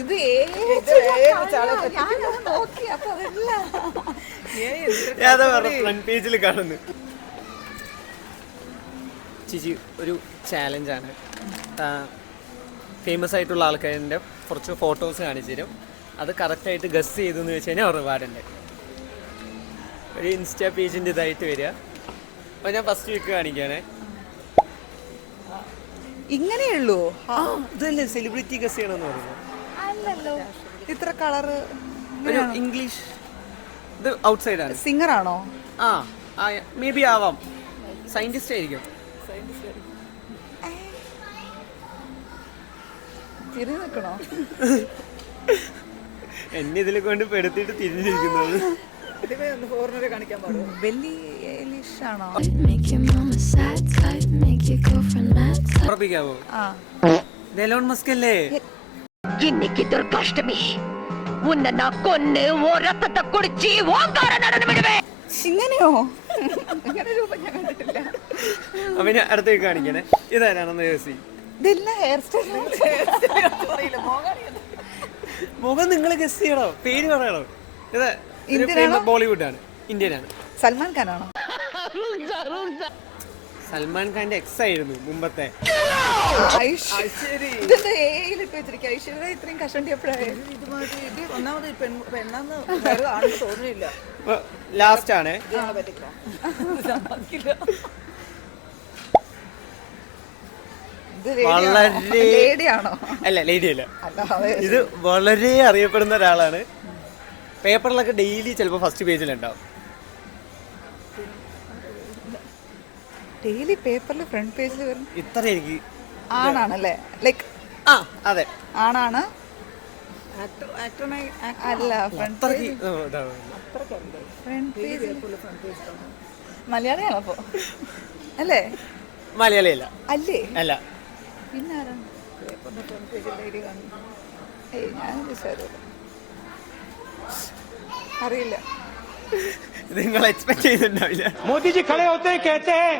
ഇത് നോക്കി അപ്പൊ ഫ്രണ്ട് പേജിൽ കാണുന്നു. ചേച്ചി ഒരു ചാലഞ്ചാണ്. ഫേമസ് ആയിട്ടുള്ള ആൾക്കാരുടെ കുറച്ച് ഫോട്ടോസ് കാണിച്ചു തരും. അത് കറക്റ്റായിട്ട് ഗസ് ചെയ്തു എന്ന് വെച്ച് കഴിഞ്ഞാൽ റിവാർഡുണ്ട്. ഒരു ഇൻസ്റ്റാ പേജിൻ്റെ ഇതായിട്ട് വരിക. അപ്പോൾ ഞാൻ ഫസ്റ്റ് വീക്ക് കാണിക്കുകയാണേ. ഇങ്ങനെയുള്ളൂ. ഇതല്ലേ സെലിബ്രിറ്റി ഗസ് ചെയ്യണമെന്ന് പറയുന്നത്? അല്ലല്ലോ, ഇത്ര കളറ്. ഒരു ഇംഗ്ലീഷ്. ഇത് ഔട്ട് സൈഡാണ്. സിംഗർ ആണോ? മേ ബി ആവാം. സയന്റിസ്റ്റ് ആയിരിക്കും. തിരിഞ്ഞു നിൽക്കണോ? എന്നെ ഇതിൽ കൊണ്ട് പെടുത്തിട്ട് തിരിഞ്ഞിരിക്കുന്നത്. ആണോ? ഉറപ്പിക്കാവോ? എലോൺ മസ്ക് അല്ലേ? இன்னைக்கு துர்காஷ்டமி உன்னை நான் கொன்னு ஓ ரத்தத்தை குடிச்சு ஓங்கார நடனம் விடுவேன். ഇങ്ങനെയോ? ഇങ്ങനെ രൂപം ഞാൻ കണ്ടിട്ടില്ല. അപ്പൊ ഞാൻ അടുത്തേക്ക് കാണിക്കണേ. ഇതാരാണെന്ന് ചേച്ചി? ഇതെല്ലാം ഹെയർ സ്റ്റൈൽ. മുഖം നിങ്ങൾ ഗസ് ചെയ്യണോ? പേര് പറയണോ? ഇത് ബോളിവുഡ് ആണ്, ഇന്ത്യൻ ആണ്. സൽമാൻ ഖാൻ ആണോ? സൽമാൻ ഖാന്റെ എക്സ് ആയിരുന്നു മുമ്പത്തെ. ഇത്രയും കഷണ്ടി എപ്പോഴായി? ലാസ്റ്റ് ആണ്. ലേഡിയാണോ? അല്ല, ലേഡി അല്ല. ഇത് വളരെ അറിയപ്പെടുന്ന ഒരാളാണ്. പേപ്പറിലൊക്കെ ഡെയിലി ചിലപ്പോൾ ഫസ്റ്റ് പേജിലുണ്ടാവും. ഡെയിലി പേപ്പറിൽ ഫ്രണ്ട് പേജിൽ വരും. ഇത്ര എനിക്ക് ആണാണല്ലേ? ലൈക്ക് അതെ, ആണാണ്. അല്ല, ഫ്രണ്ട് പേജ് മലയാളിയാണോ അപ്പോ? അല്ലേ? മലയാളി അല്ല. അല്ലേ? അല്ല. പിന്നെ ആരാണ് പേപ്പറിന്റെ ഫ്രണ്ട് പേജിൽ ലേഡി കാണുന്നത്? ഞാൻ അറിയില്ല. നിങ്ങൾ എക്സ്പെക്ട് ചെയ്തിട്ടുണ്ടാവില്ല. मोदी जी खड़े होते हैं कहते हैं